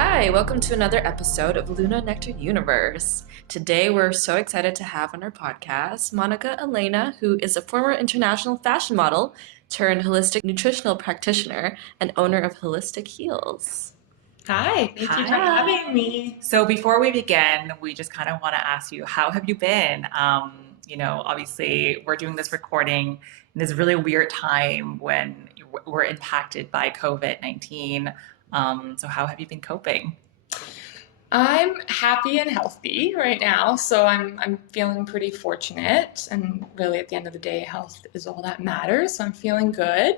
Hi, welcome to another episode of Luna Nectar Universe. Today we're so excited to have on our podcast Monica Elena, who is a former international fashion model turned holistic nutritional practitioner and owner of Holistic Heals. Hi, thank you for having me. So before we begin, we just kind of want to ask you, how have you been? Obviously we're doing this recording in this really weird time when we're impacted by COVID-19. So how have you been coping? I'm happy and healthy right now, so I'm feeling pretty fortunate, and really at the end of the day, health is all that matters, so I'm feeling good.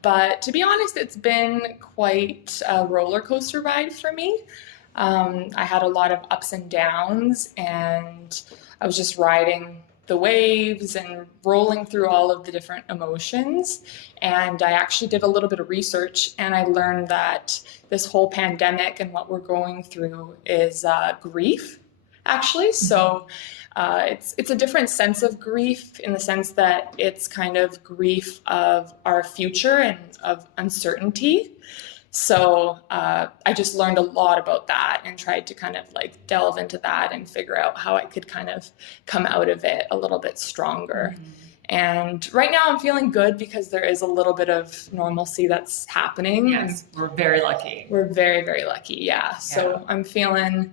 But to be honest, it's been quite a roller coaster ride for me. I had a lot of ups and downs, and I was just riding the waves and rolling through all of the different emotions. And I actually did a little bit of research, and I learned that this whole pandemic and what we're going through is grief, actually. So it's a different sense of grief, in the sense that it's kind of grief of our future and of uncertainty. So I just learned a lot about that and tried to kind of like delve into that and figure out how I could kind of come out of it a little bit stronger. Mm-hmm. And right now I'm feeling good because there is a little bit of normalcy that's happening. Yes, we're very lucky. We're very, very lucky. Yeah. So I'm feeling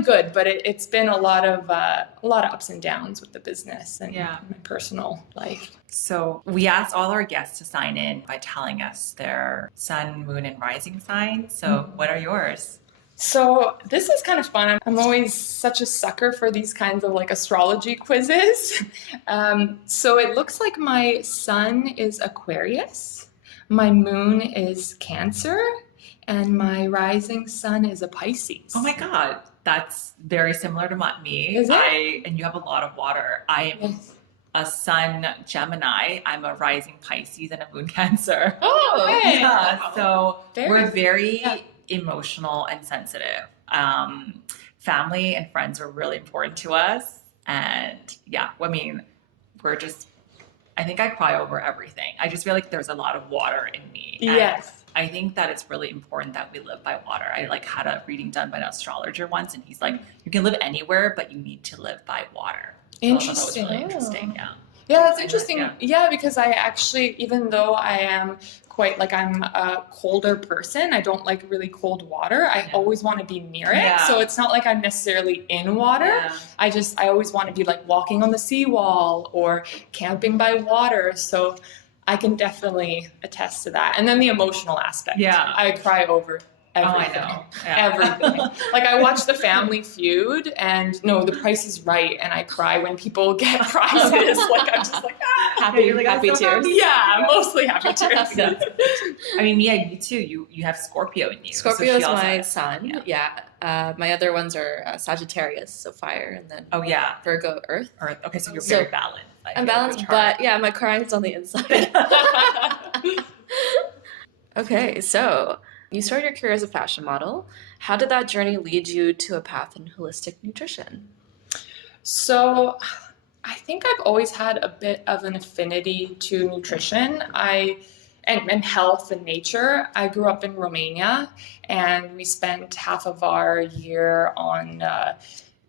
good, but it's been a lot of ups and downs with the business and my personal life. So we asked all our guests to sign in by telling us their sun, moon, and rising signs. So what are yours? So this is kind of fun. I'm always such a sucker for these kinds of like astrology quizzes. So it looks like my sun is Aquarius, my moon is Cancer, and my rising sun is a Pisces. Oh my God, that's very similar to me. Is it? And you have a lot of water. I am a sun Gemini, I'm a rising Pisces, and a moon Cancer. Oh, okay. Yeah, Wow. so we're very emotional and sensitive. Family and friends are really important to us. And I think I cry over everything. I just feel like there's a lot of water in me. Yes. I think that it's really important that we live by water. I had a reading done by an astrologer once, and he's like, you can live anywhere, but you need to live by water. Interesting. So that was really interesting. Yeah. Yeah, that's interesting. Yeah, because I actually, even though I am I'm a colder person, I don't like really cold water. I always want to be near it. Yeah. So it's not like I'm necessarily in water. Yeah. I always want to be like walking on the seawall or camping by water. So I can definitely attest to that. And then the emotional aspect. Yeah. I cry over everything. Oh, I know. Yeah. Everything. Like I watch The Family Feud, and The Price is Right, and I cry when people get prizes. Like I'm just like happy tears. Happy. Yeah, mostly happy tears. I mean, you too. You have Scorpio in you. Scorpio is my sun. Yeah. My other ones are Sagittarius, so fire, and then Virgo, Earth. Okay, so you're very balanced. I'm balanced, but my crying's on the inside. Okay, so you started your career as a fashion model. How did that journey lead you to a path in holistic nutrition? So I think I've always had a bit of an affinity to nutrition and health and nature. I grew up in Romania, and we spent half of our year on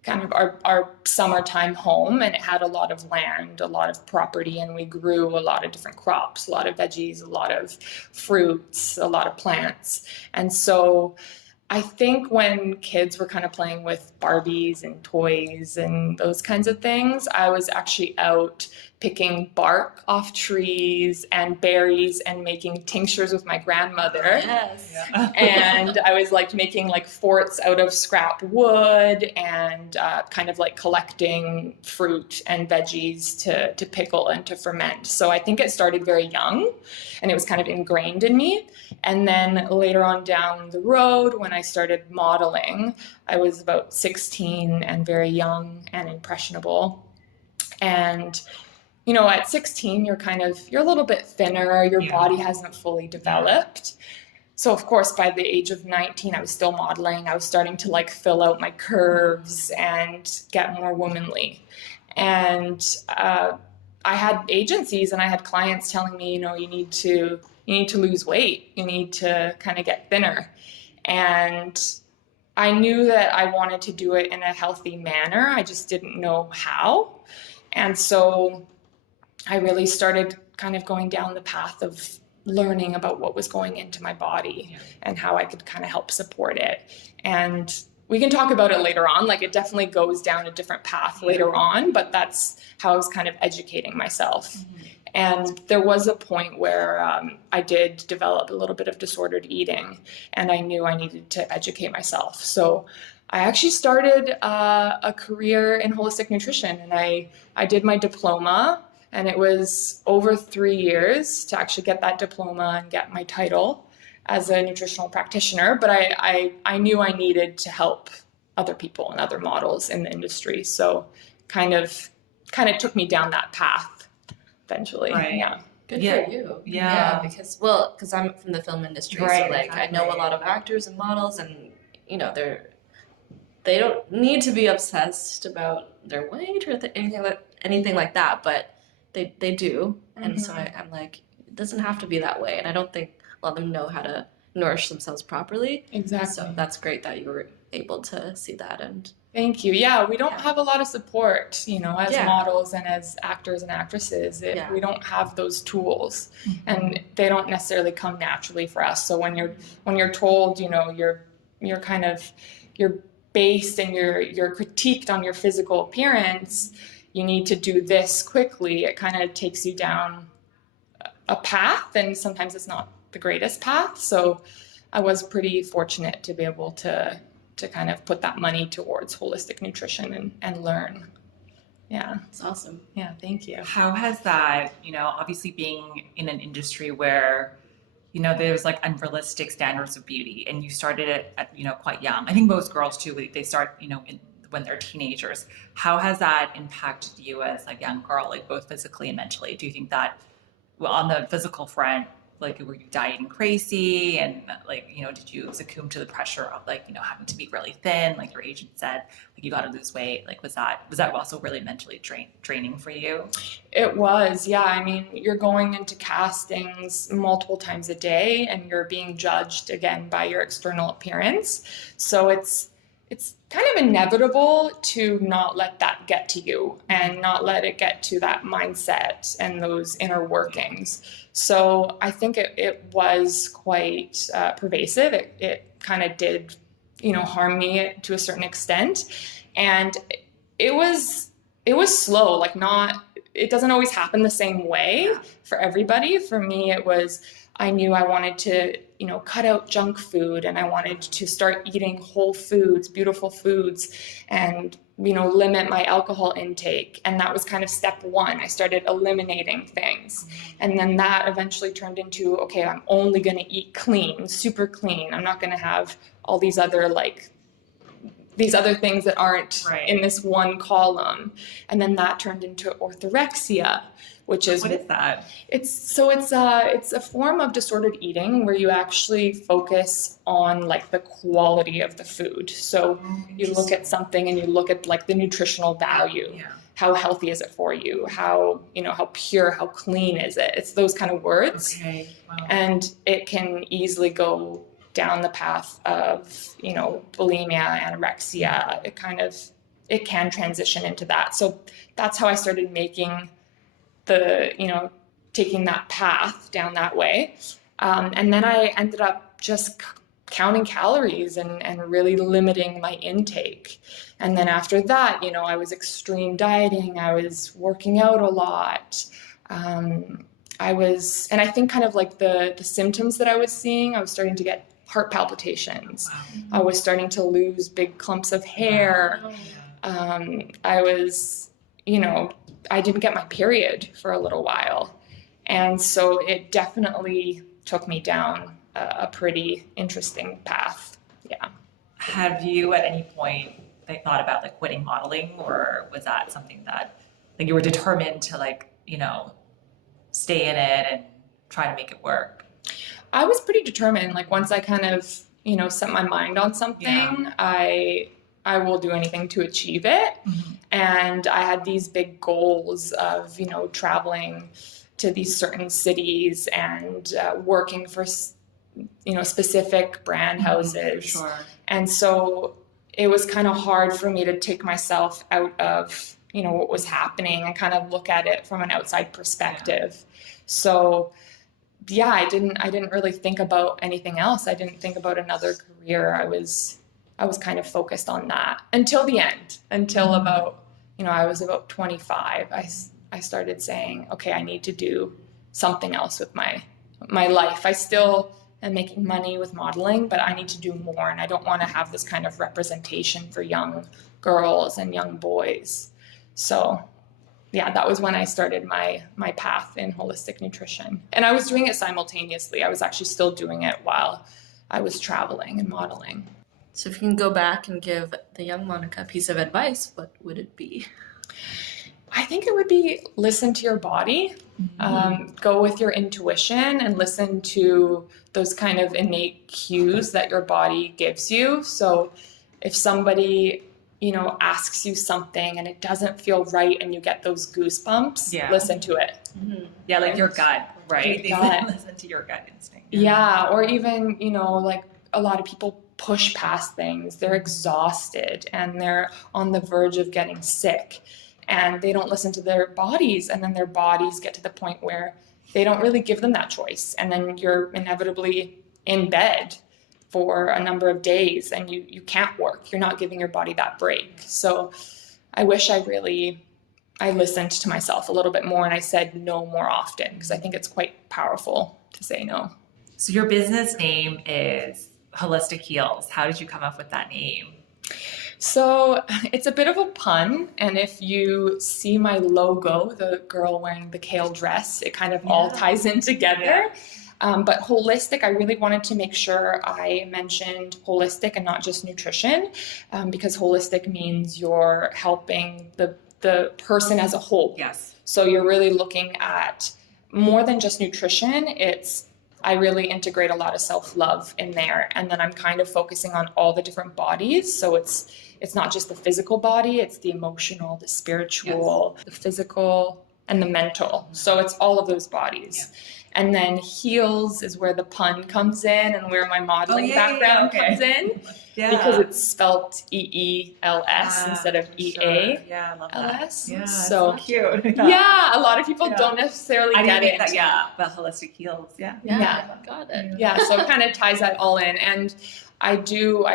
kind of our summertime home, and it had a lot of land, a lot of property, and we grew a lot of different crops, a lot of veggies, a lot of fruits, a lot of plants. And so I think when kids were kind of playing with Barbies and toys and those kinds of things, I was actually out picking bark off trees and berries and making tinctures with my grandmother. Yes. Yeah. And I was like making like forts out of scrap wood and kind of like collecting fruit and veggies to pickle and to ferment. So I think it started very young, and it was kind of ingrained in me. And then later on down the road, when I started modeling, I was about 16 and very young and impressionable. And at 16, you're a little bit thinner. Your body hasn't fully developed. So of course, by the age of 19, I was still modeling. I was starting to like fill out my curves and get more womanly. And I had agencies and I had clients telling me, you need to lose weight. You need to kind of get thinner. And I knew that I wanted to do it in a healthy manner. I just didn't know how. And so I really started kind of going down the path of learning about what was going into my body and how I could kind of help support it. And we can talk about it later on. Like, it definitely goes down a different path later on, but that's how I was kind of educating myself. Mm-hmm. And there was a point where I did develop a little bit of disordered eating, and I knew I needed to educate myself. So I actually started a career in holistic nutrition, and I did my diploma, and it was over 3 years to actually get that diploma and get my title as a nutritional practitioner. But I knew I needed to help other people and other models in the industry. So kind of took me down that path eventually. Right. Yeah. Good for you. Yeah. Because I'm from the film industry. Right, So like, I know a lot of actors and models, and you know, they don't need to be obsessed about their weight or anything like that, but they do. Mm-hmm. And so I'm like, it doesn't have to be that way. And I don't think a lot of them know how to nourish themselves properly. Exactly. So that's great that you were able to see that. And thank you. Yeah, we don't have a lot of support, you know, as models and as actors and actresses. We don't have those tools, and they don't necessarily come naturally for us. So when you're told, you know, you're based and you're critiqued on your physical appearance, you need to do this quickly, it kind of takes you down a path, and sometimes it's not the greatest path. So I was pretty fortunate to be able to kind of put that money towards holistic nutrition and learn. Yeah. It's awesome. Yeah, thank you. How has that, you know, obviously being in an industry where, you know, there's like unrealistic standards of beauty, and you started it at, you know, quite young. I think most girls too, they start, you know, when they're teenagers. How has that impacted you as a young girl, like both physically and mentally? Do you think that, well, on the physical front, like, were you dieting crazy, and like, you know, did you succumb to the pressure of like, you know, having to be really thin, like your agent said, like you got to lose weight? Like, was that also really mentally draining for you? It was, yeah. I mean, you're going into castings multiple times a day, and you're being judged again by your external appearance. So it's kind of inevitable to not let that get to you and not let it get to that mindset and those inner workings. So I think it was quite pervasive. It kind of did, you know, harm me to a certain extent. And it was slow, like it doesn't always happen the same way for everybody. For me, it was, I knew I wanted to, you know, cut out junk food, and I wanted to start eating whole foods, beautiful foods, and, you know, limit my alcohol intake. And that was kind of step one. I started eliminating things. And then that eventually turned into, okay, I'm only going to eat clean, super clean. I'm not going to have all these other things that aren't in this one column. And then that turned into orthorexia, which is, what is that? It's a form of disordered eating where you actually focus on like the quality of the food. So you look at something and you look at like the nutritional value. Yeah. How healthy is it for you? How pure, how clean is it? It's those kind of words. Okay. Wow. And it can easily go down the path of, you know, bulimia, anorexia. It can transition into that. So that's how I started taking that path down that way. And then I ended up just counting calories and really limiting my intake. And then after that, you know, I was extreme dieting. I was working out a lot. And I think kind of like the symptoms that I was seeing, I was starting to get heart palpitations. Wow. I was starting to lose big clumps of hair. Wow. I was, you know, I didn't get my period for a little while. And so it definitely took me down a pretty interesting path. Yeah. Have you at any point thought about like quitting modeling, or was that something that like you were determined to like, you know, stay in it and try to make it work? I was pretty determined. Like once I kind of, you know, set my mind on something, I will do anything to achieve it. Mm-hmm. And I had these big goals of, you know, traveling to these certain cities and working for specific brand houses. Sure. And so it was kind of hard for me to take myself out of, what was happening and kind of look at it from an outside perspective. Yeah. So yeah, I didn't really think about anything else. I didn't think about another career. I was kind of focused on that until the end, until about, I was about 25. I started saying, okay, I need to do something else with my life. I still am making money with modeling, but I need to do more. And I don't want to have this kind of representation for young girls and young boys. So yeah, that was when I started my path in holistic nutrition. And I was doing it simultaneously. I was actually still doing it while I was traveling and modeling. So if you can go back and give the young Monica a piece of advice, what would it be? I think it would be listen to your body, go with your intuition and listen to those kind of innate cues that your body gives you. So if somebody, asks you something and it doesn't feel right and you get those goosebumps, listen to it. Mm-hmm. Yeah, like your gut, right? Your gut. Listen to your gut instinct. Yeah, or even, like a lot of people push past things. They're exhausted and they're on the verge of getting sick and they don't listen to their bodies, and then their bodies get to the point where they don't really give them that choice, and then you're inevitably in bed for a number of days and you can't work. You're not giving your body that break. So I wish I listened to myself a little bit more and I said no more often, because I think it's quite powerful to say no. So your business name is Holistic Heals. How did you come up with that name? So it's a bit of a pun, and if you see my logo, the girl wearing the kale dress, it kind of all ties in together. But holistic, I really wanted to make sure I mentioned holistic and not just nutrition, because holistic means you're helping the person as a whole. Yes. So you're really looking at more than just nutrition. I really integrate a lot of self-love in there. And then I'm kind of focusing on all the different bodies. So it's not just the physical body, it's the emotional, the spiritual, the physical, and the mental. So it's all of those bodies. Yeah. And then heals is where the pun comes in and where my modeling background comes in. Yeah. Because it's spelled E-E-L-S instead of E-A-L-S. Sure. Yeah, I love that. Yeah, so cute. Yeah, a lot of people don't necessarily get it. But holistic heals. Yeah. Got it. Yeah, so it kind of ties that all in. And I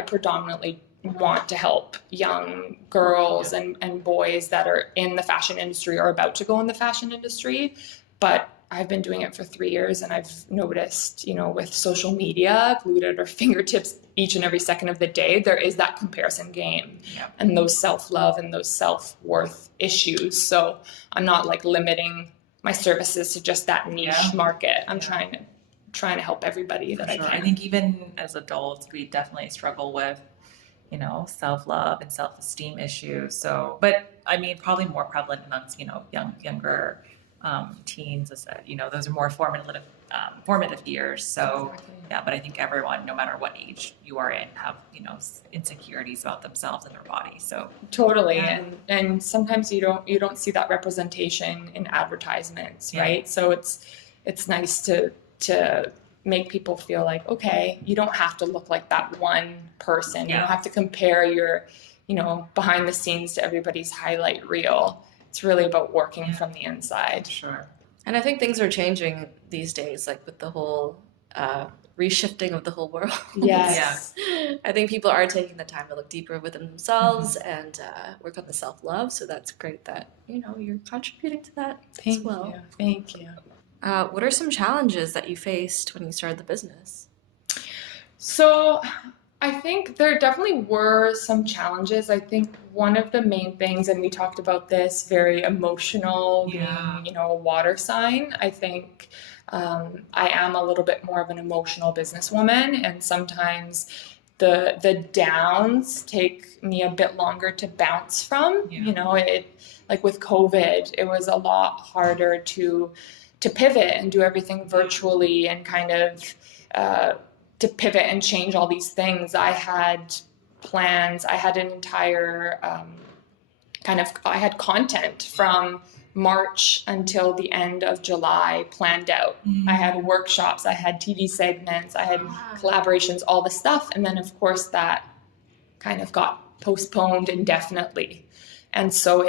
predominantly want to help young girls and boys that are in the fashion industry or about to go in the fashion industry. But I've been doing it for 3 years, and I've noticed, with social media glued at our fingertips each and every second of the day, there is that comparison game and those self-love and those self-worth issues. So I'm not limiting my services to just that niche market. I'm trying to help everybody that I can. I think even as adults, we definitely struggle with, self-love and self-esteem issues. So, but I mean, probably more prevalent amongst, younger teens, those are more formative years. So but I think everyone, no matter what age you are in, have, insecurities about themselves and their body. So totally. And sometimes you don't see that representation in advertisements, right? So it's nice to make people feel like, okay, you don't have to look like that one person. You don't have to compare your, behind the scenes to everybody's highlight reel. It's really about working from the inside. Sure. And I think things are changing these days, with the whole reshifting of the whole world. Yes. I think people are taking the time to look deeper within themselves and work on the self-love. So that's great that, you're contributing to that as well. Thank you. What are some challenges that you faced when you started the business? So I think there definitely were some challenges. I think one of the main things, and we talked about this, very emotional, being, a water sign. I think I am a little bit more of an emotional businesswoman, and sometimes the downs take me a bit longer to bounce from. It with COVID, it was a lot harder to pivot and do everything virtually and kind of to pivot and change all these things. I had plans. I had an entire I had content from March until the end of July planned out. I had workshops, I had TV segments, I had collaborations, all the stuff. And then of course that kind of got postponed indefinitely. And so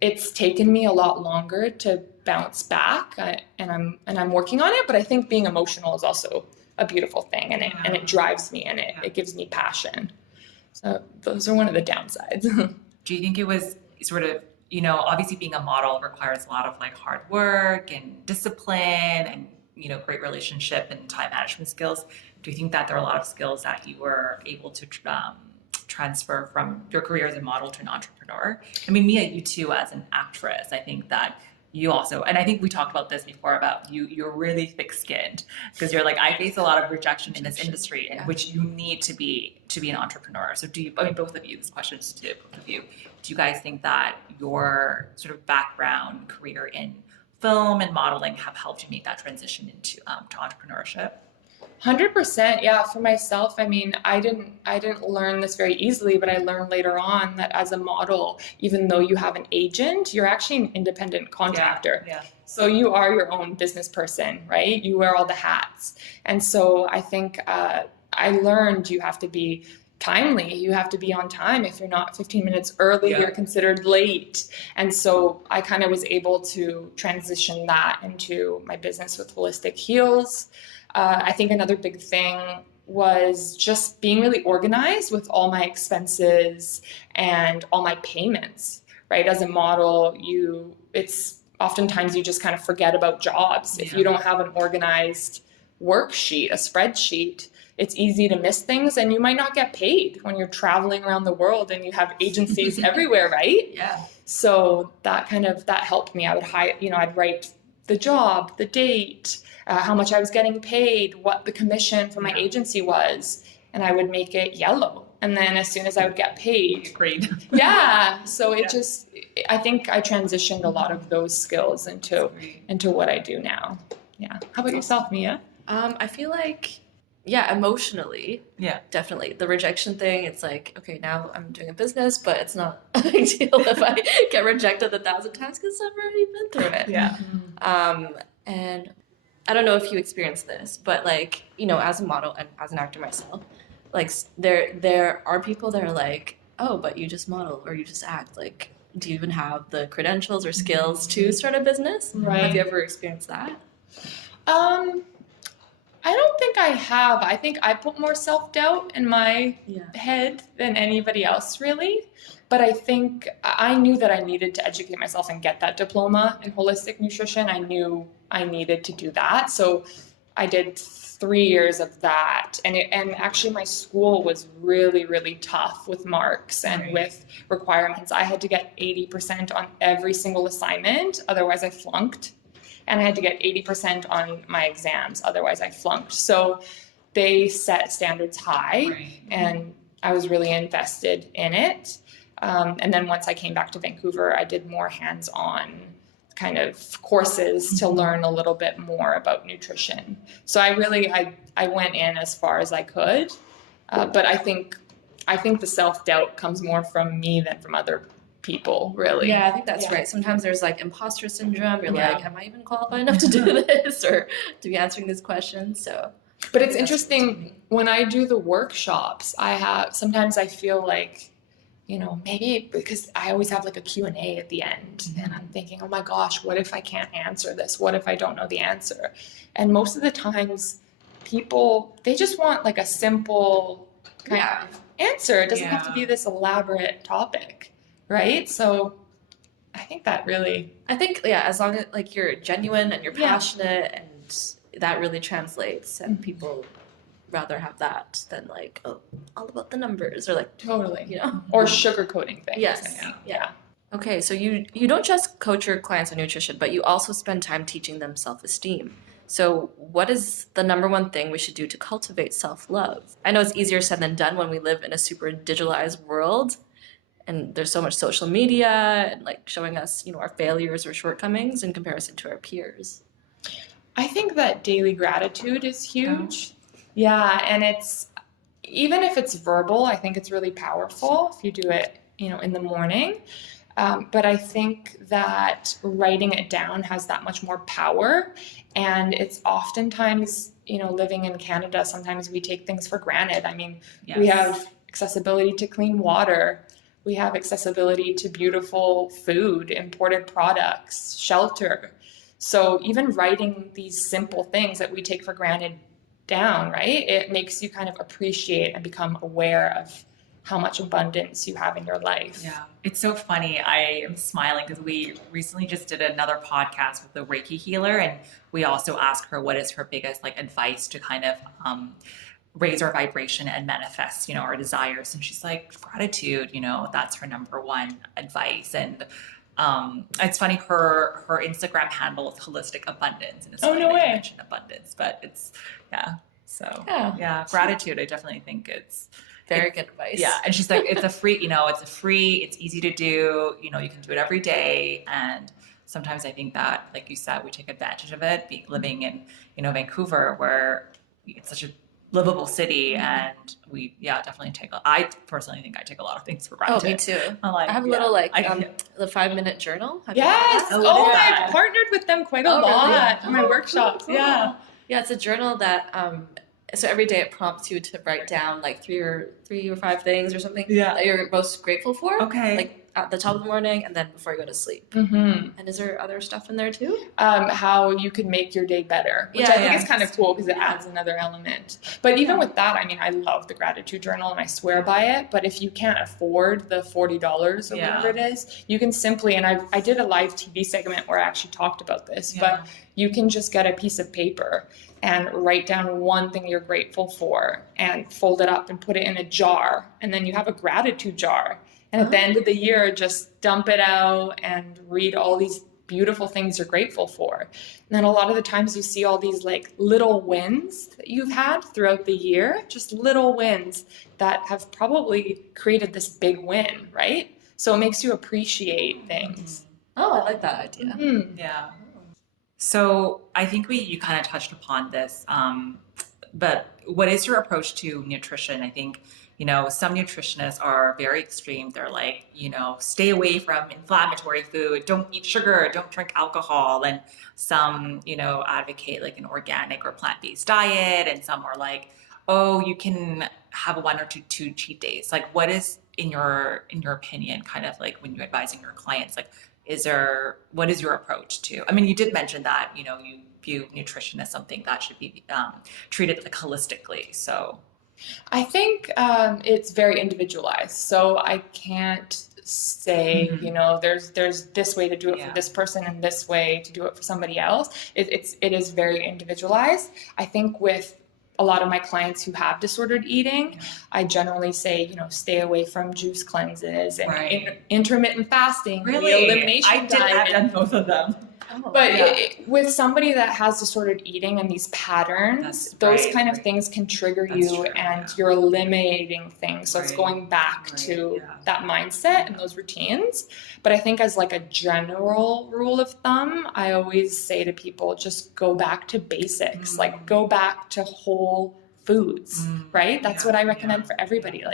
it's taken me a lot longer to bounce back, and I'm working on it, but I think being emotional is also a beautiful thing, and it drives me, and it gives me passion. So those are one of the downsides. Do you think it was sort of, obviously being a model requires a lot of like hard work and discipline and, great relationship and time management skills. Do you think that there are a lot of skills that you were able to transfer from your career as a model to an entrepreneur? I mean, Mia, you too, as an actress, I think that you also, and I think we talked about this before about you're really thick-skinned because you're like, I face a lot of rejection in this industry in which you need to be an entrepreneur. So both of you, this question is to both of you, do you guys think that your sort of background, career in film and modeling have helped you make that transition into to entrepreneurship? 100%. Yeah. For myself, I mean, I didn't learn this very easily, but I learned later on that as a model, even though you have an agent, you're actually an independent contractor. Yeah. So you are your own business person, right? You wear all the hats. And so I think I learned you have to be timely. You have to be on time. If you're not 15 minutes early, you're considered late. And so I kind of was able to transition that into my business with Holistic Heals. I think another big thing was just being really organized with all my expenses and all my payments, right? As a model, it's oftentimes you just kind of forget about jobs. If you don't have an organized worksheet, a spreadsheet, it's easy to miss things, and you might not get paid when you're traveling around the world and you have agencies everywhere, right? Yeah. So that helped me. I'd write the job, the date, how much I was getting paid, what the commission for my agency was, and I would make it yellow. And then as soon as I would get paid, Great. Yeah. So I think I transitioned a lot of those skills into what I do now. Yeah. How about yourself, Mia? I feel like, emotionally, definitely. The rejection thing, it's like, okay, now I'm doing a business, but it's not a big deal if I get rejected 1,000 times because I've already been through it. Yeah. And I don't know if you experienced this, but like, as a model and as an actor myself, like there are people that are like, oh, but you just model or you just act. Like, do you even have the credentials or skills to start a business? Right. Have you ever experienced that? I don't think I have. I think I put more self-doubt in my head than anybody else, really. But I think I knew that I needed to educate myself and get that diploma in holistic nutrition. I knew I needed to do that. So I did 3 years of that. And actually my school was really, really tough with marks and with requirements. I had to get 80% on every single assignment. Otherwise I flunked. And I had to get 80% on my exams. Otherwise I flunked. So they set standards high, and I was really invested in it. And then once I came back to Vancouver, I did more hands-on kind of courses to learn a little bit more about nutrition. So I went in as far as I could, but I think the self-doubt comes more from me than from other people, really. Yeah, I think that's right. Sometimes there's like imposter syndrome. You're like, am I even qualified enough to do this or to be answering this question? So, but it's interesting when I do the workshops. Sometimes I feel like, maybe because I always have like a Q&A at the end, and I'm thinking, oh my gosh, what if I can't answer this? What if I don't know the answer? And most of the times people, they just want like a simple kind of answer. It doesn't have to be this elaborate topic, right? So I think as long as like you're genuine and you're passionate, and that really translates, and people rather have that than like, oh, all about the numbers, or like totally, or sugarcoating things. Yes. Yeah. Okay, so you don't just coach your clients on nutrition, but you also spend time teaching them self-esteem. So what is the number one thing we should do to cultivate self-love? I know it's easier said than done when we live in a super digitalized world, and there's so much social media and like showing us, our failures or shortcomings in comparison to our peers. I think that daily gratitude is huge. Yeah, and it's, even if it's verbal, I think it's really powerful if you do it, in the morning. But I think that writing it down has that much more power. And it's oftentimes, living in Canada, sometimes we take things for granted. I mean, we have accessibility to clean water. We have accessibility to beautiful food, imported products, shelter. So even writing these simple things that we take for granted down, right? It makes you kind of appreciate and become aware of how much abundance you have in your life. Yeah. It's so funny. I am smiling because we recently just did another podcast with the Reiki healer, and we also asked her what is her biggest advice to kind of raise our vibration and manifest, our desires. And she's like, gratitude, that's her number one advice. And it's funny, her Instagram handle is Holistic Abundance. And it's funny that you mentioned abundance, but it's, gratitude. I definitely think it's very good advice. Yeah. And she's like, it's easy to do, you can do it every day. And sometimes I think that, like you said, we take advantage of it, living in, Vancouver, where it's such a livable city, and we definitely I personally think I take a lot of things for granted. Oh, me too. I have a little the 5-minute journal. Yes. I've partnered with them quite a lot in my workshops. Yeah. Yeah, it's a journal that so every day it prompts you to write down three or five things or something that you're most grateful for. Okay. At the top of the morning and then before you go to sleep. Mm-hmm. And is there other stuff in there too? How you could make your day better, which I think is kind of cool because it adds another element. But even with that, I mean, I love the gratitude journal and I swear by it. But if you can't afford the $40 or whatever it is, you can simply, and I did a live TV segment where I actually talked about this, but you can just get a piece of paper and write down one thing you're grateful for and fold it up and put it in a jar. And then you have a gratitude jar. And at the end of the year, just dump it out and read all these beautiful things you're grateful for. And then a lot of the times you see all these little wins that you've had throughout the year, just little wins that have probably created this big win, right? So it makes you appreciate things. Oh, I like that idea. Mm-hmm. Yeah. So I think you kind of touched upon this, but what is your approach to nutrition? I think, some nutritionists are very extreme. They're like, stay away from inflammatory food, don't eat sugar, don't drink alcohol. And some, advocate an organic or plant-based diet. And some are like, oh, you can have one or two cheat days. What is, in your opinion, kind of when you're advising your clients, what is your approach to, I mean, you did mention that, you view nutrition as something that should be treated holistically. So I think it's very individualized. So I can't say, there's this way to do it for this person and this way to do it for somebody else. It is very individualized. I think with a lot of my clients who have disordered eating, I generally say, stay away from juice cleanses and intermittent fasting, the elimination diet. I've done both of them. But with somebody that has disordered eating and these patterns, those kind of things can trigger you, and you're eliminating things. So it's going back to that mindset and those routines. But I think as a general rule of thumb, I always say to people, just go back to basics, go back to whole foods, right? That's what I recommend for everybody.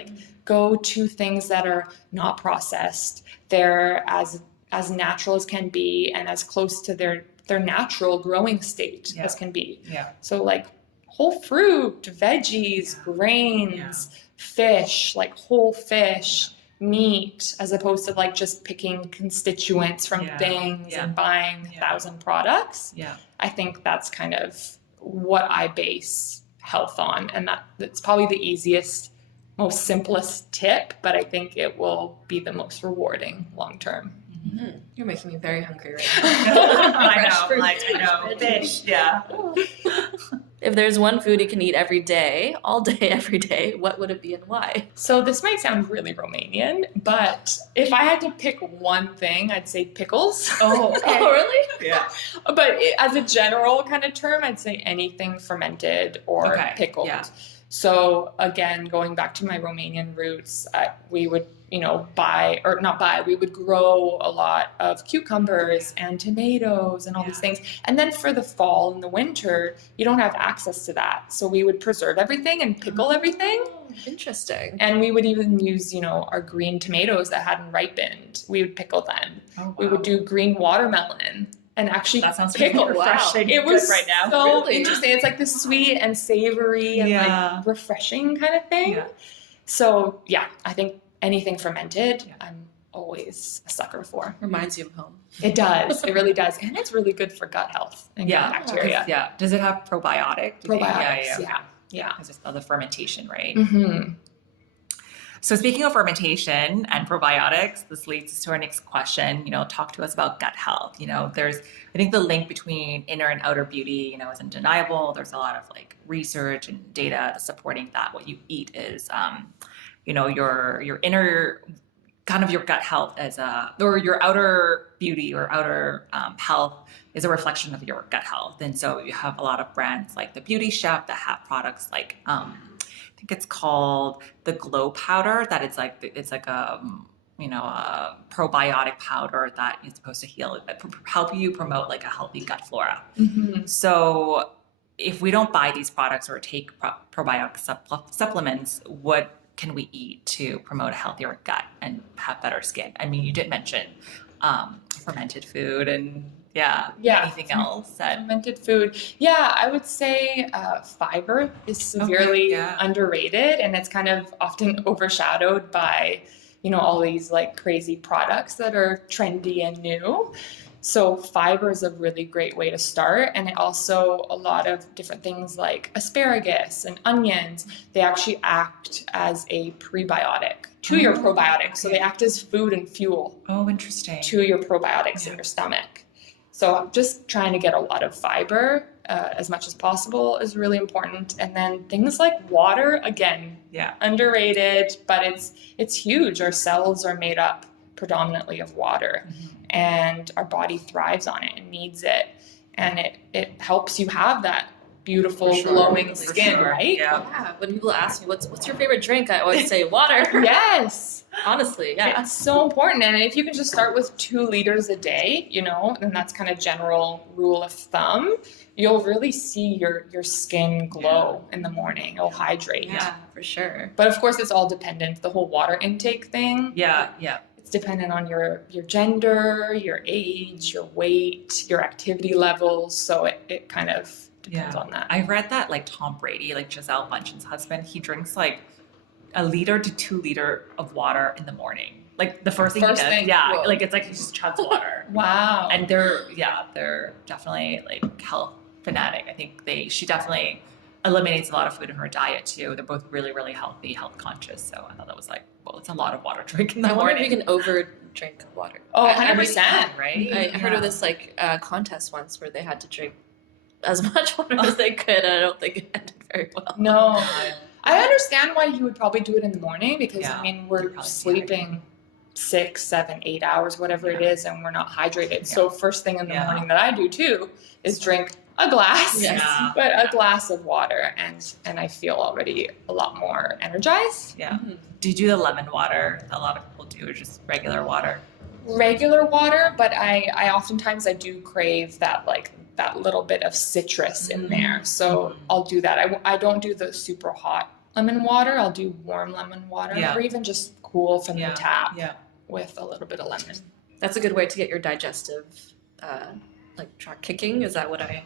Go to things that are not processed. They're as natural as can be and as close to their natural growing state as can be. Yeah. So whole fruit, veggies, grains, fish, whole fish, meat, as opposed to just picking constituents from things and buying 1,000 products. Yeah. I think that's kind of what I base health on. And that's probably the easiest, most simplest tip, but I think it will be the most rewarding long term. Mm-hmm. You're making me very hungry right now. I know. Fish, yeah. If there's one food you can eat every day, all day, every day, what would it be and why? So this might sound really Romanian, but if I had to pick one thing, I'd say pickles. Oh, okay. Oh, really? Yeah. But as a general kind of term, I'd say anything fermented or pickled. Yeah. So again, going back to my Romanian roots, we would, we would grow a lot of cucumbers and tomatoes and all these things. And then for the fall and the winter, you don't have access to that. So we would preserve everything and pickle everything. Interesting. And we would even use, our green tomatoes that hadn't ripened. We would pickle them. Oh, wow. We would do green watermelon. And actually that sounds pickle. refreshing. It was right now. so interesting. It's like the sweet and savory and like refreshing kind of thing. Yeah. So I think anything fermented, I'm always a sucker for. Reminds you of home. It does. It really does. And it's really good for gut health and gut bacteria. Yeah. Does it have probiotic? Probiotics, yeah. Because it's the fermentation, right? Mm-hmm. So speaking of fermentation and probiotics, this leads us to our next question. Talk to us about gut health. I think the link between inner and outer beauty, is undeniable. There's a lot of research and data supporting that. What you eat is, your inner, kind of your gut health or your outer beauty or outer health is a reflection of your gut health. And so you have a lot of brands like the Beauty Chef that have products like, I think it's called the Glow Powder. That it's like a probiotic powder that is supposed to help you promote a healthy gut flora. Mm-hmm. So if we don't buy these products or take probiotic supplements, what can we eat to promote a healthier gut and have better skin? I mean, you did mention fermented food and anything else? Fermented food. Yeah, I would say fiber is severely underrated, and it's kind of often overshadowed by, all these crazy products that are trendy and new. So fiber is a really great way to start. And it also, a lot of different things like asparagus and onions, they actually act as a prebiotic to your probiotics. So they act as food and fuel. Oh, interesting. To your probiotics in your stomach. So I'm just trying to get a lot of fiber as much as possible is really important. And then things like water, again, underrated, but it's huge. Our cells are made up predominantly of water, and our body thrives on it and needs it. And it helps you have that beautiful glowing skin, right? Yeah. When people ask me what's your favorite drink, I always say water. Yes. Honestly, It's so important. And if you can just start with 2 liters a day, and that's kind of general rule of thumb, you'll really see your skin glow in the morning. It'll hydrate. Yeah, for sure. But of course, it's all dependent. The whole water intake thing. Yeah. It's dependent on your gender, your age, your weight, your activity levels. So it kind of depends on that. I read that Tom Brady, Giselle Bundchen's husband, he drinks 1 liter to 2 liters of water in the morning. The first thing he does. Yeah. Whoa. It's he just chugs water. Wow. And they're definitely health fanatic. I think she definitely eliminates a lot of food in her diet too. They're both really, really healthy, health conscious. So I thought that was it's a lot of water drink in the morning. I wonder if you can over drink water. Oh, 100%. Right? I heard of this contest once where they had to drink as much water as they could, and I don't think it ended very well. No. I understand why you would probably do it in the morning because, we're sleeping 6, 7, 8 hours, whatever it is, and we're not hydrated. Yeah. So first thing in the morning that I do too is drink a glass, but a glass of water, and I feel already a lot more energized. Yeah. Mm-hmm. Do you do the lemon water? A lot of people do, or just regular water? Regular water, but I oftentimes I do crave that that little bit of citrus in there. So I'll do that. I don't do the super hot lemon water. I'll do warm lemon water or even just cool from the tap with a little bit of lemon. That's a good way to get your digestive track kicking. Is that what I...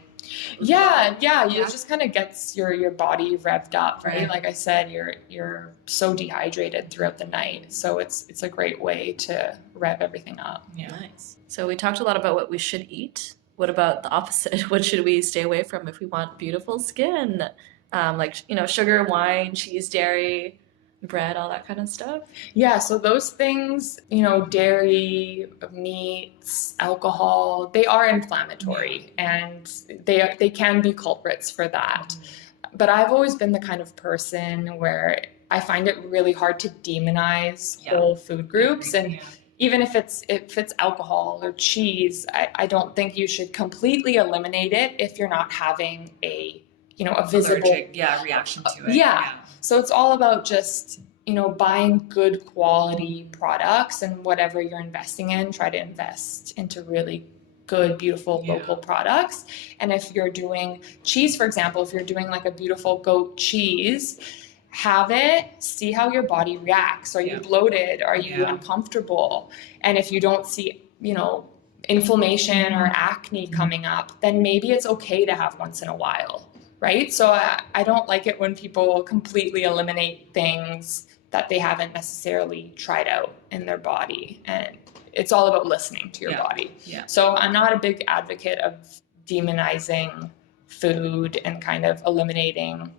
Yeah. It just kind of gets your body revved up, right? Like I said, you're so dehydrated throughout the night. So it's a great way to rev everything up. Yeah. Nice. So we talked a lot about what we should eat. What about the opposite? What should we stay away from if we want beautiful skin? Sugar, wine, cheese, dairy, bread, all that kind of stuff? Yeah, so those things, dairy, meats, alcohol, they are inflammatory and they can be culprits for that. But I've always been the kind of person where I find it really hard to demonize whole food groups. And even if it's alcohol or cheese, I don't think you should completely eliminate it if you're not having a a visible reaction to it. Yeah. So it's all about just, buying good quality products, and whatever you're investing in, try to invest into really good, beautiful local products. And if you're doing cheese, for example, if you're doing like a beautiful goat cheese, have it, see how your body reacts. Are you bloated? Are you uncomfortable? And if you don't see, inflammation or acne coming up, then maybe it's okay to have once in a while, right? So I don't like it when people completely eliminate things that they haven't necessarily tried out in their body. And it's all about listening to your body. Yeah. So I'm not a big advocate of demonizing food and kind of eliminating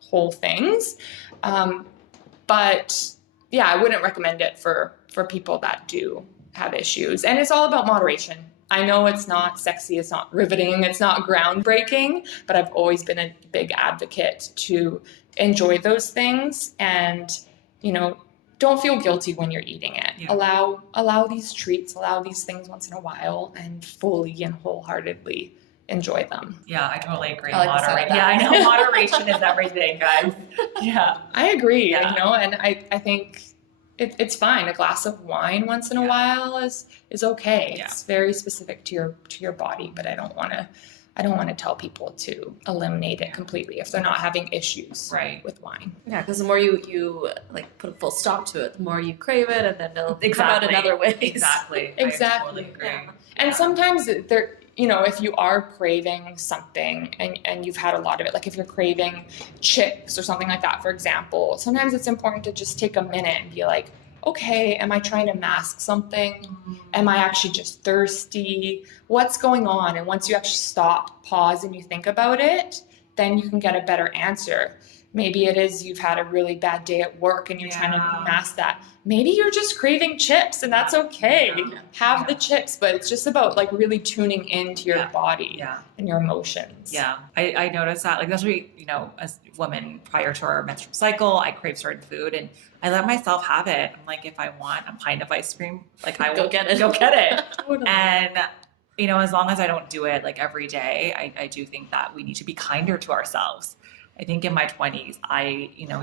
whole things. But yeah, I wouldn't recommend it for people that do have issues. And it's all about moderation. I know it's not sexy, it's not riveting, it's not groundbreaking, but I've always been a big advocate to enjoy those things and, don't feel guilty when you're eating it. Yeah. Allow these treats, allow these things once in a while, and fully and wholeheartedly enjoy them. Yeah, I totally agree. Moderation. Yeah, I know moderation is everything, guys. Yeah. I agree, and I think it's fine. A glass of wine once in a while is okay. Yeah. It's very specific to your body, but I don't want to tell people to eliminate it completely if they're not having issues with wine. Yeah, because the more you like put a full stop to it, the more you crave it, and then it'll come out in other ways. Exactly. I totally agree. Yeah. And sometimes there, if you are craving something and you've had a lot of it, like if you're craving chips or something like that, for example, sometimes it's important to just take a minute and be like, okay, am I trying to mask something? Am I actually just thirsty? What's going on? And once you actually stop, pause, and you think about it, then you can get a better answer. Maybe it is you've had a really bad day at work and you're trying to mask that. Maybe you're just craving chips, and that's okay. Have the chips, but it's just about like really tuning into your body and your emotions. Yeah, I noticed that, like, that's what as women prior to our menstrual cycle, I crave certain food and I let myself have it. I'm like, if I want a pint of ice cream, like I will go get it. Totally. And as long as I don't do it like every day, I do think that we need to be kinder to ourselves. I think in my 20s,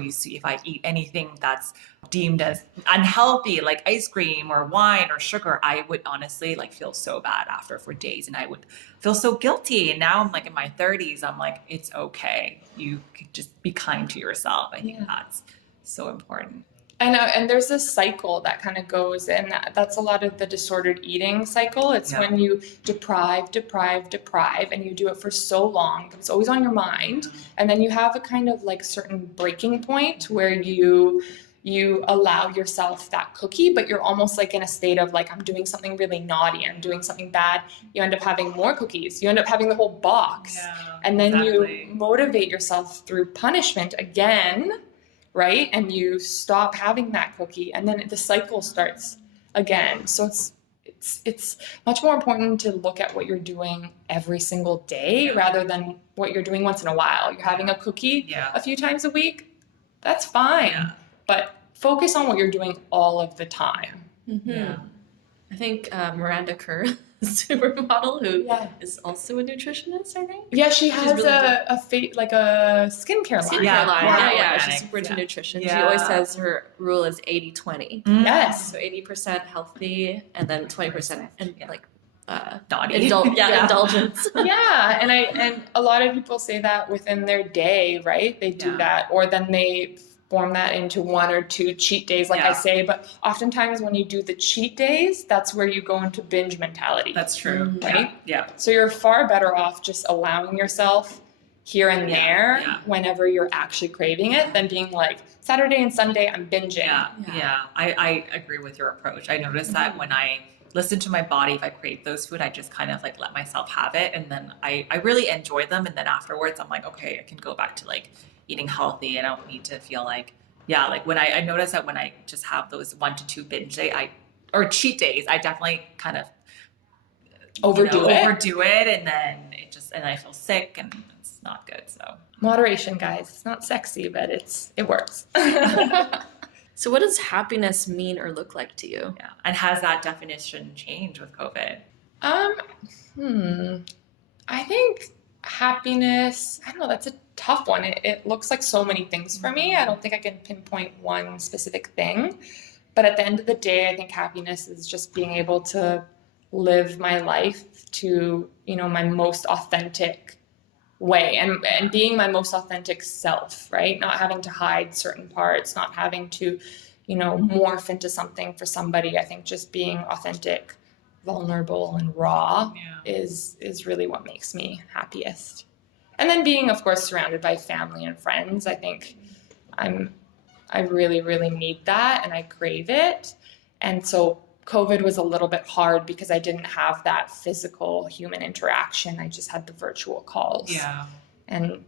you see if I eat anything that's deemed as unhealthy, like ice cream or wine or sugar, I would honestly like feel so bad after for days, and I would feel so guilty. And now I'm like in my 30s, I'm like, it's okay. You could just be kind to yourself. I think that's so important. And there's this cycle that kind of goes, and that's a lot of the disordered eating cycle. It's when you deprive, and you do it for so long, but it's always on your mind. And then you have a kind of like certain breaking point where you allow yourself that cookie, but you're almost like in a state of like, I'm doing something really naughty, I'm doing something bad. You end up having more cookies. You end up having the whole box. And then you motivate yourself through punishment again, right? And you stop having that cookie, and then the cycle starts again. So it's much more important to look at what you're doing every single day rather than what you're doing once in a while. You're having a cookie a few times a week, that's fine, but focus on what you're doing all of the time. I think Miranda Kerr, a supermodel who is also a nutritionist, I think. Yeah, she has really a skincare line. Yeah, she's super into nutrition. She always says her rule is 80-20. Yes. So 80% healthy and then 20% naughty. Indulgence. And a lot of people say that within their day, right? They do that, or then they form that into 1 or 2 cheat days, like I say. But oftentimes when you do the cheat days, that's where you go into binge mentality. That's true. Right? Yeah. So you're far better off just allowing yourself here and there whenever you're actually craving it than being like, Saturday and Sunday, I'm binging. I agree with your approach. I noticed that when I listen to my body, if I crave those food, I just kind of like let myself have it. And then I really enjoy them. And then afterwards, I'm like, okay, I can go back to like eating healthy. I don't need to feel like, like when I notice that when I just have those 1 to 2 binge day, or cheat days, I definitely kind of overdo it. And then and I feel sick and it's not good. So moderation, guys. It's not sexy, but it works. So what does happiness mean or look like to you? Yeah. And has that definition changed with COVID? I think happiness, I don't know, tough one. It looks like so many things for me. I don't think I can pinpoint one specific thing. But at the end of the day, I think happiness is just being able to live my life to, my most authentic way and being my most authentic self, right? Not having to hide certain parts, not having to, morph into something for somebody. I think just being authentic, vulnerable, and raw is really what makes me happiest. And then being, of course, surrounded by family and friends. I think I really, really need that and I crave it. And so COVID was a little bit hard because I didn't have that physical human interaction. I just had the virtual calls. Yeah. And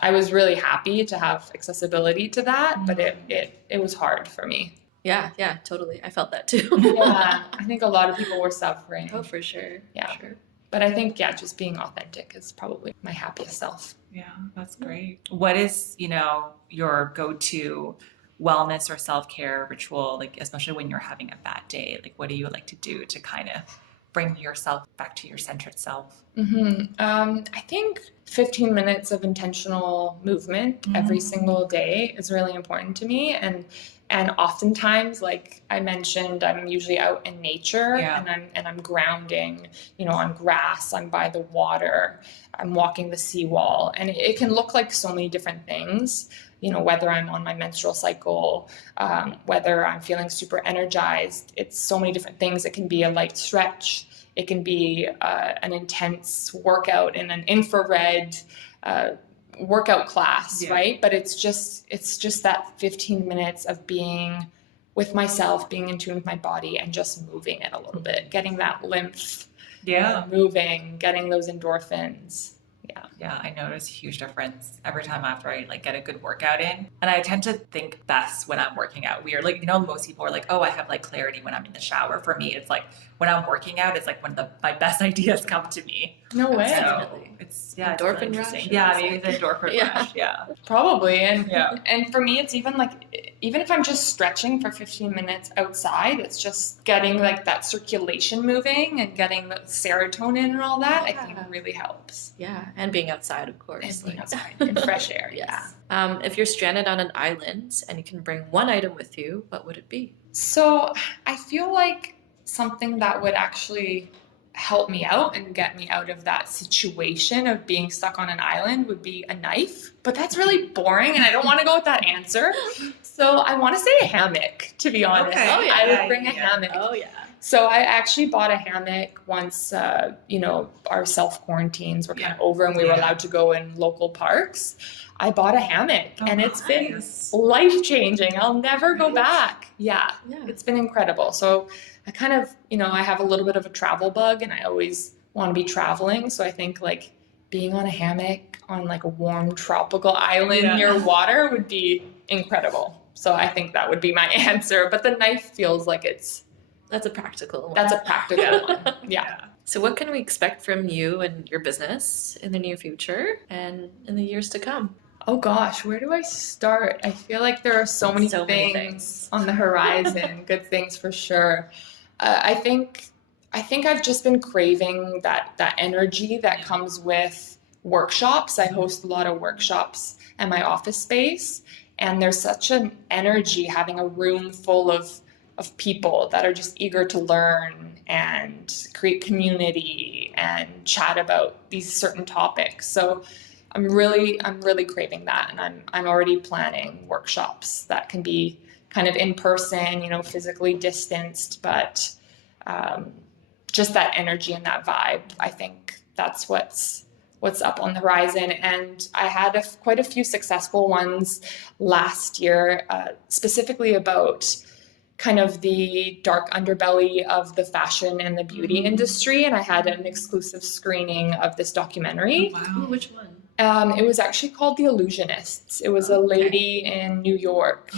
I was really happy to have accessibility to that, but it was hard for me. Yeah, totally. I felt that too. Yeah, I think a lot of people were suffering. Oh, for sure. Yeah. For sure. But I think, just being authentic is probably my happiest self. Yeah, that's great. What is, your go-to wellness or self-care ritual, like especially when you're having a bad day? Like what do you like to do to kind of bring yourself back to your centered self? I think 15 minutes of intentional movement every single day is really important to me. And oftentimes, like I mentioned, I'm usually out in nature and I'm grounding, on grass, I'm by the water, I'm walking the seawall, and it can look like so many different things. Whether I'm on my menstrual cycle, whether I'm feeling super energized, it's so many different things. It can be a light stretch. It can be an intense workout in an infrared workout class, right? But it's just that 15 minutes of being with myself, being in tune with my body and just moving it a little bit, getting that lymph moving, getting those endorphins. Yeah, I notice a huge difference every time after I get a good workout in. And I tend to think best when I'm working out. Weird, most people are like, oh, I have clarity when I'm in the shower. For me, it's when I'm working out, it's when my best ideas come to me. No way. So it's endorphin it's rush. Yeah, maybe the endorphin rush. Yeah, probably. And for me, it's even if I'm just stretching for 15 minutes outside, it's just getting that circulation moving and getting the serotonin and all that. I think really helps. Yeah, and being outside, of course. And being outside in fresh air. Yes. If you're stranded on an island and you can bring one item with you, what would it be? So I feel like something that would actually help me out and get me out of that situation of being stuck on an island would be a knife. But that's really boring and I don't want to go with that answer. So I want to say a hammock, to be honest. Okay. Oh, yeah. I would bring a hammock. Oh, yeah. So I actually bought a hammock once, our self-quarantines were kind of over and we were allowed to go in local parks. I bought a hammock and it's been life-changing. I'll never go back. Yeah, it's been incredible. So I kind of, I have a little bit of a travel bug and I always want to be traveling. So I think being on a hammock on a warm tropical island near water would be incredible. So I think that would be my answer. But the knife feels like that's a practical one. That's a practical one. Yeah. So what can we expect from you and your business in the near future and in the years to come? Oh gosh, where do I start? I feel like there are so many things on the horizon. Good things for sure. I think I've just been craving that energy that comes with workshops. I host a lot of workshops at my office space, and there's such an energy having a room full of people that are just eager to learn and create community and chat about these certain topics. So I'm really craving that, and I'm already planning workshops that can be kind of in person, physically distanced, but just that energy and that vibe. I think that's what's up on the horizon. And I had quite a few successful ones last year, specifically about kind of the dark underbelly of the fashion and the beauty industry. And I had an exclusive screening of this documentary. Oh, wow. Which one? It was actually called The Illusionists. It was a lady in New York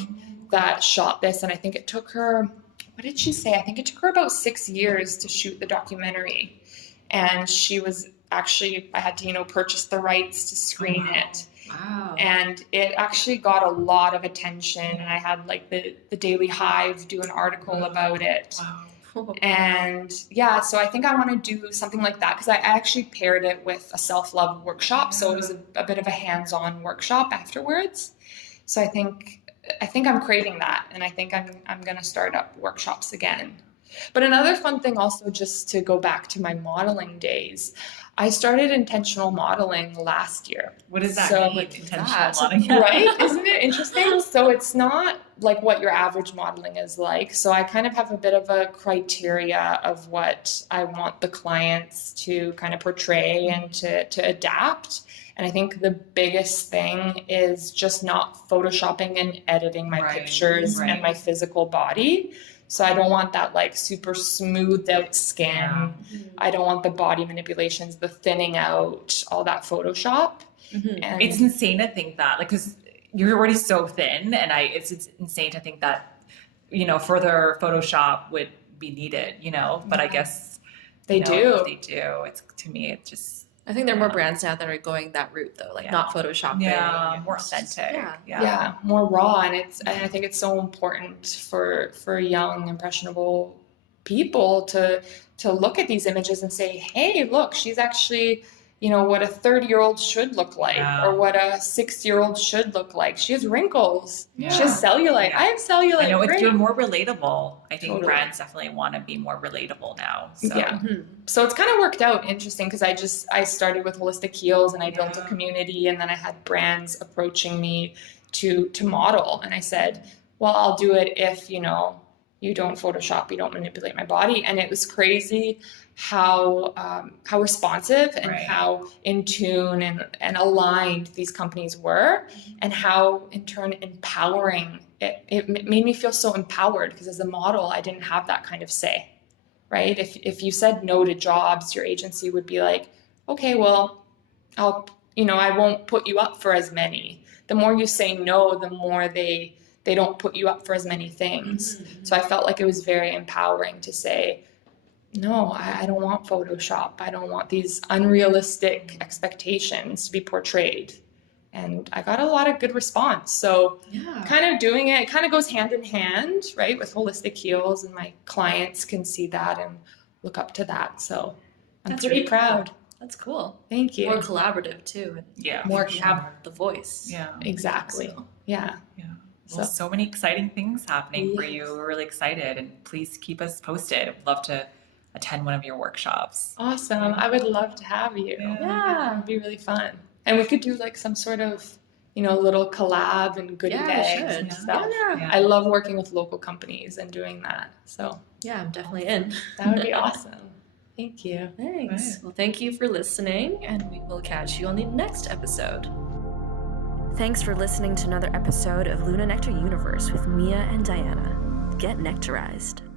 that shot this. And I think it took her, what did she say? I think it took her about 6 years to shoot the documentary. And she was actually, I had to, purchase the rights to screen it. Wow. And it actually got a lot of attention. And I had the Daily Hive do an article about it. Wow. And yeah, so I think I want to do something like that because I actually paired it with a self-love workshop. So it was a bit of a hands-on workshop afterwards. So I think I'm craving that, and I think I'm going to start up workshops again. But another fun thing also, just to go back to my modeling days, I started intentional modeling last year. What does that mean? Intentional modeling? Right? Isn't it interesting? So it's not like what your average modeling is like. So I kind of have a bit of a criteria of what I want the clients to kind of portray and to adapt. And I think the biggest thing is just not photoshopping and editing my pictures and my physical body. So I don't want that like super smoothed out skin. Yeah. I don't want the body manipulations, the thinning out, all that Photoshop. Mm-hmm. And it's insane to think that, like, because you're already so thin, and it's insane to think that, further Photoshop would be needed, but I guess they do. They do. It's, to me, it's just. I think there are more brands now that are going that route though, like not photoshopping. Yeah, more authentic. Yeah, more raw, and I think it's so important for young, impressionable people to look at these images and say, hey, look, she's actually, what a 30-year-old should look like, or what a 6-year-old should look like. She has wrinkles. Yeah. She has cellulite. I have cellulite. I know, it's doing more relatable. I think brands definitely want to be more relatable now. So. Yeah. Mm-hmm. So it's kind of worked out interesting because I started with Holistic Heels, and I built a community, and then I had brands approaching me to model, and I said, well, I'll do it if you don't Photoshop, you don't manipulate my body. And it was crazy how responsive and how in tune and aligned these companies were, and how in turn empowering it made me feel so empowered, because as a model I didn't have that kind of say, right? If you said no to jobs, your agency would be like, okay, well, I won't put you up for as many. The more you say no, the more they don't put you up for as many things. Mm-hmm. So I felt like it was very empowering to say, no, I don't want Photoshop. I don't want these unrealistic expectations to be portrayed. And I got a lot of good response. So kind of doing it kind of goes hand in hand, right, with Holistic Heels, and my clients can see that and look up to that. So I'm pretty proud. That's cool. Thank you. More collaborative too. More have the voice. Yeah, exactly. So, yeah. Well, so many exciting things happening for you. We're really excited, and please keep us posted. I'd love to attend one of your workshops. Awesome. I would love to have you. Yeah. It'd be really fun. And we could do like some sort of, little collab and goodie bags and stuff. Yeah. I love working with local companies and doing that. So yeah, I'm definitely in. That would be awesome. Thank you. Thanks. Right. Well, thank you for listening, and we will catch you on the next episode. Thanks for listening to another episode of Luna Nectar Universe with Mia and Diana. Get nectarized.